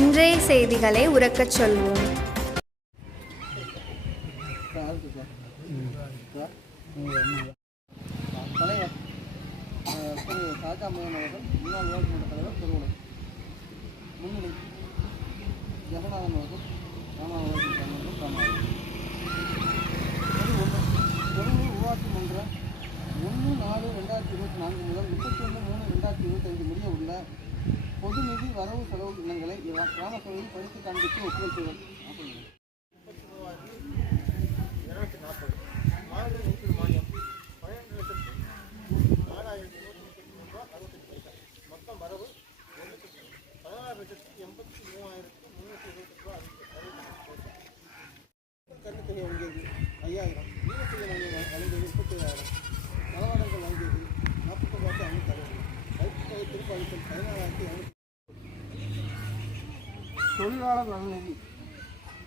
இன்றைய செய்திகளை உரக்கச் சொல்வோம். தலைவர் திரு ராஜாமோகன் அவர்கள், முன்னாள் ஊராட்சி மன்ற தலைவர் திருவள்ளூர். முன்னணி ஜெகநாதன் அவர்கள், ராமநாதபுரம் தலைவர்கள் ராமநாதபுரம். திருவள்ளூர் ஊராட்சி மன்ற 1/4/2024 முதல் 31/3/2025 முடிய உள்ள பொது நிதி வரவு செலவு திட்டங்களை கிராம சபையில் படித்து காண்பித்து ஒப்புதல் செய்வது. மொத்தம் வரவு 16,83,328 கல்வித்தொகை வாங்கியது 5,000, ஈரத்தொகை வழங்கியது 37,000, நலவாடங்கள் வாங்கியது 49,560, கல்வித்தொகை திருப்ப அளித்தல் 16,500. தொழிலாளர் நலநிதி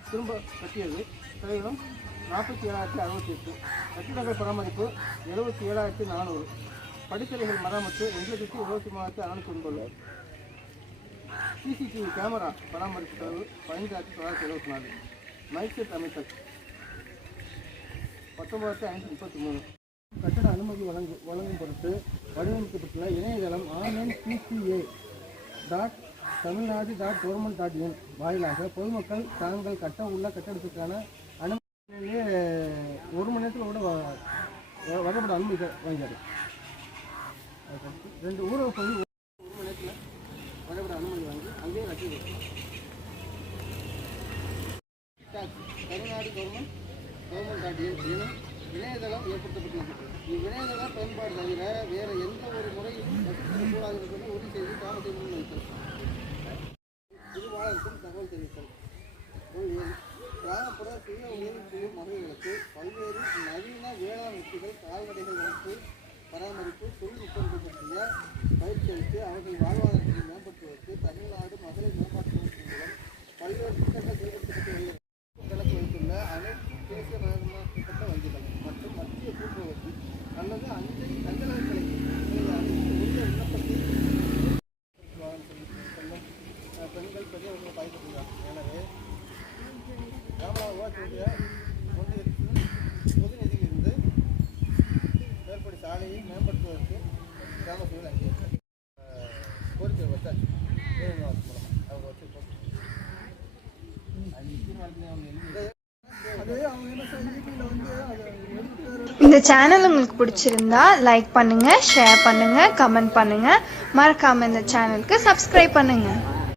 திரும்ப கட்டியது தலைவரும் 47,068, கட்டிடங்கள் பராமரிப்பு 77,400, படித்துறைகள் மராமத்து 2,23,690, சிசிடிவி கேமரா பராமரிப்பு செலவு 15,974, மைக் செட் அமைத்தல் 19,533. கட்டட அனுமதி வழங்கும் பொருட்டு வடிவமைக்கப்பட்டுள்ள இணையதளம் online.pca.tamilnadu.government.in வாயிலாக பொதுமக்கள் தாங்கள் கட்ட உள்ள கட்டடத்துக்கான அனுமதி 1 மணி நேரத்தில் கூட வகைப்பட அனுமதி வாங்கியாரு. 2 ஊரக பகுதி 1 மணி நேரத்தில் வகைப்பட அனுமதி வாங்கி அங்கேயே கட்டி தமிழ்நாடு கவர்மெண்ட்.in எனும் இணையதளம் ஏற்படுத்தப்பட்டுள்ளது. இவ்விணையதள பயன்பாடு தவிர வேறு எந்த ஒரு முறையிலும் வசிக்கக்கூடாது என்பதை உறுதி செய்து கிராமத்தை முன்வைத்தல். திருவாளருக்கும் தகவல் தெரிவித்தல். கிராமப்புற சுய உதவி குழு மகளிர்களுக்கு பல்வேறு நவீன வேளாண் உத்திகள், கால்நடைகள் வளர்ப்பு, பராமரிப்பு, தொழில்நுட்பங்கள் பற்றிய பயிற்சி அளித்து அவர்கள் வாழ்வாதாரத்தை மேம்படுத்துவதற்கு தமிழ்நாடு மகளிர் மேம்பாட்டு மூலம் பல்வேறு திட்டங்கள் செயல்படுத்தப்பட்டு வருகிறது. கணக்கு வைத்துள்ள அனைத்து தேசிய மயமாக்கப்பட்ட வங்கிகள் மற்றும் மத்திய கூட்டுறவு அல்லது அஞ்சலகங்களை உரிய விண்ணப்பத்தில் பெண்கள் பெரியவர்கள் பயன்படுத்துகிறார். எனவே ராமநாதபுரம் ஒன்றியத்தில் பொது நிதியிலிருந்து மேற்படி சாலையை மேம்படுத்துவதற்கு கிராம சூழல் அங்கே கோரிக்கை வச்சாச்சு. மூலமாக அவங்க வச்சு இந்த சேனல் உங்களுக்கு பிடிச்சிருந்தா லைக் பண்ணுங்க, ஷேர் பண்ணுங்க, கமெண்ட் பண்ணுங்க. மறக்காம இந்த சேனலுக்கு சப்ஸ்கிரைப் பண்ணுங்க.